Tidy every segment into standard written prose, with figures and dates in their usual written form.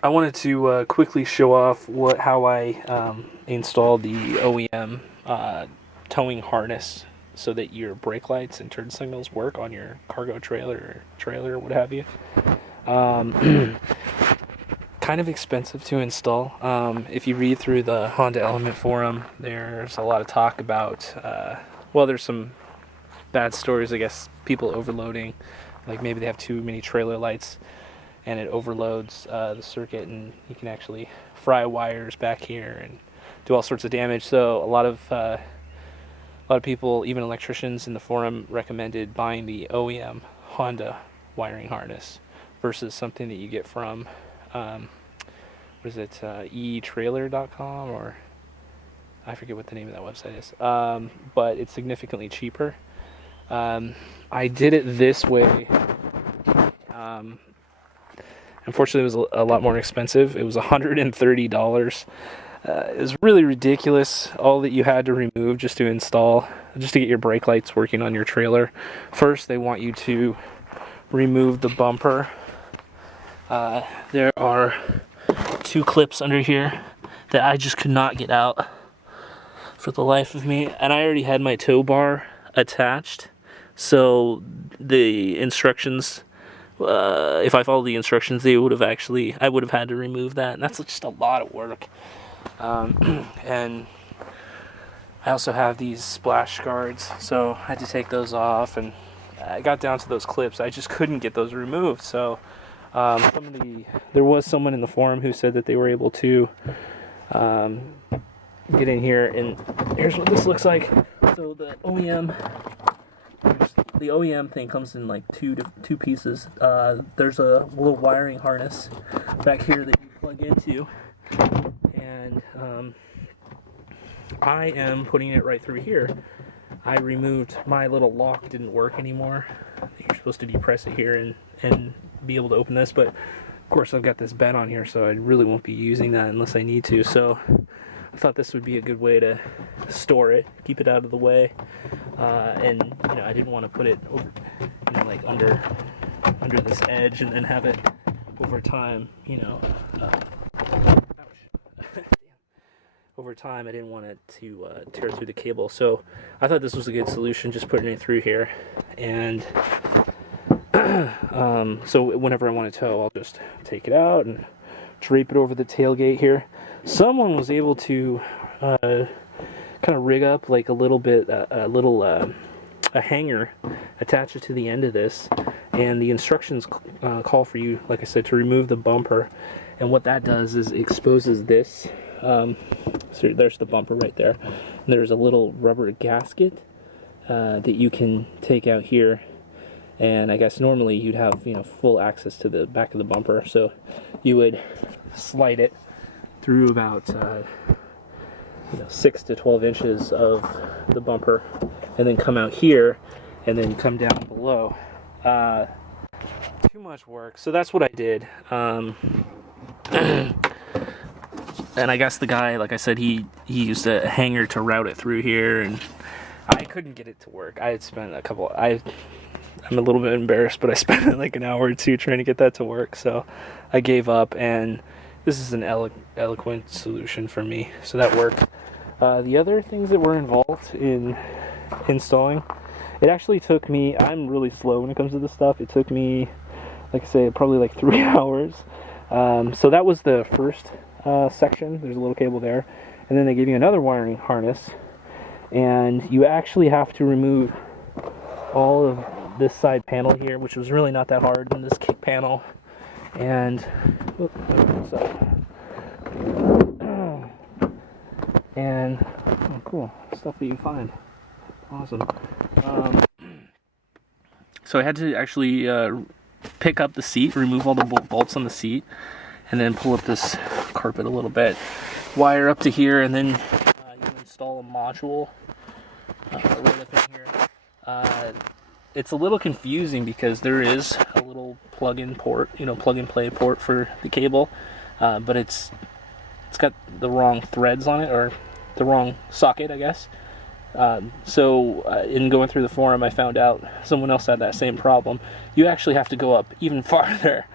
I wanted to quickly show off how I installed the OEM towing harness so that your brake lights and turn signals work on your cargo trailer or what have you. Kind of expensive to install. If you read through the Honda Element forum, there's a lot of talk about, there's some bad stories, I guess, people overloading, like maybe they have too many trailer lights and it overloads the circuit, and you can actually fry wires back here and do all sorts of damage. So a lot of people, even electricians in the forum, recommended buying the OEM Honda wiring harness versus something that you get from what is it, eTrailer.com, or I forget what the name of that website is, but it's significantly cheaper. I did it this way. Unfortunately, it was a lot more expensive. It was $130. It was really ridiculous, all that you had to remove just to get your brake lights working on your trailer. First, they want you to remove the bumper. There are 2 clips under here that I just could not get out for the life of me, and I already had my tow bar attached, so the instructions, if I followed the instructions, I would have had to remove that, and that's just a lot of work. And I also have these splash guards, so I had to take those off, and I got down to those clips. I just couldn't get those removed. So there was someone in the forum who said that they were able to get in here, and here's what this looks like. So the OEM thing comes in like two pieces. There's a little wiring harness back here that you plug into, and I am putting it right through here. I removed my little lock, didn't work anymore. You're supposed to depress it here and be able to open this, but of course I've got this bed on here, so I really won't be using that unless I need to. So I thought this would be a good way to store it, keep it out of the way, and I didn't want to put it over, like under this edge and then have it over time, over time I didn't want it to tear through the cable. So I thought this was a good solution, just putting it through here. And so whenever I want to tow, I'll just take it out and drape it over the tailgate here. Someone was able to kind of rig up like a hanger, attach it to the end of this, and the instructions call for you, like I said, to remove the bumper. And what that does is exposes this. So there's the bumper right there. And there's a little rubber gasket that you can take out here. And I guess normally you'd have full access to the back of the bumper, so you would slide it through about 6 to 12 inches of the bumper, and then come out here, and then come down below. Too much work, so that's what I did. And I guess the guy, like I said, he used a hanger to route it through here, and I couldn't get it to work. I had spent I'm a little bit embarrassed, but I spent like an hour or two trying to get that to work, so I gave up, and this is an eloquent solution for me, so that worked. The other things that were involved in installing, it actually took me, I'm really slow when it comes to this stuff, it took me, like I say, probably like 3 hours. So that was the first section. There's a little cable there, and then they give you another wiring harness, and you actually have to remove all of this side panel here, which was really not that hard, in this kick panel, and cool stuff that you find. Awesome. So I had to actually pick up the seat, remove all the bolts on the seat, and then pull up this carpet a little bit, wire up to here, and then you install a module right up in here. It's a little confusing because there is a little plug-in port, plug-and-play port for the cable, but it's got the wrong threads on it, or the wrong socket, I guess. So in going through the forum, I found out someone else had that same problem. You actually have to go up even farther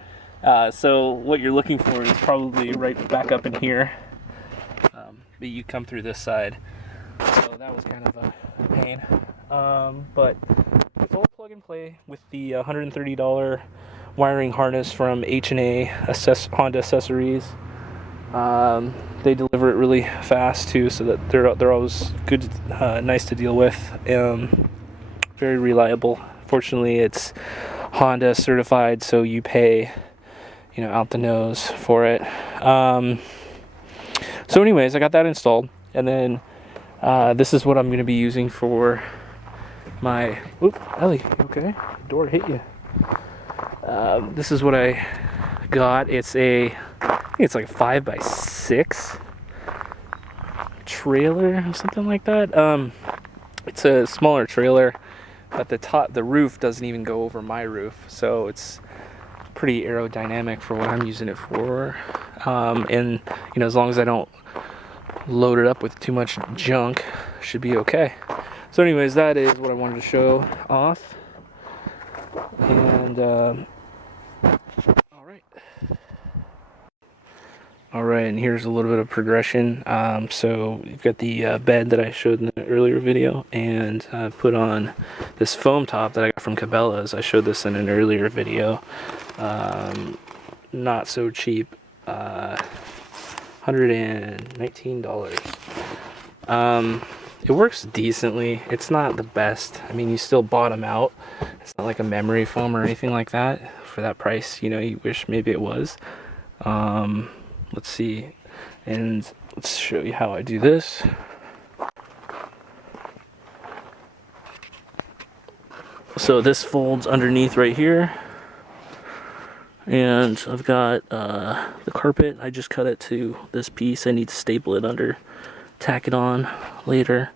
So what you're looking for is probably right back up in here. But you come through this side. So that was kind of a pain. But it's all plug and play with the $130 wiring harness from H&A Honda Accessories. They deliver it really fast too, so that they're always good, nice to deal with. Very reliable. Fortunately, it's Honda certified, so you pay, out the nose for it. So anyways, I got that installed, and then this is what I'm going to be using for my... Oop, Ellie, okay? Door hit you. This is what I got. It's like a 5x6 trailer or something like that. It's a smaller trailer, but the roof doesn't even go over my roof, so it's pretty aerodynamic for what I'm using it for. And as long as I don't load it up with too much junk, should be okay. So anyways, that is what I wanted to show off. And all right, and here's a little bit of progression. So you've got the bed that I showed in the earlier video, and I put on this foam top that I got from Cabela's. I showed this in an earlier video. Not so cheap, $119. It works decently. It's not the best. I mean, you still bottom out. It's not like a memory foam or anything like that. For that price, you wish maybe it was. Let's see, and let's show you how I do this. So this folds underneath right here, and I've got the carpet. I just cut it to this piece. I need to staple it under, tack it on later.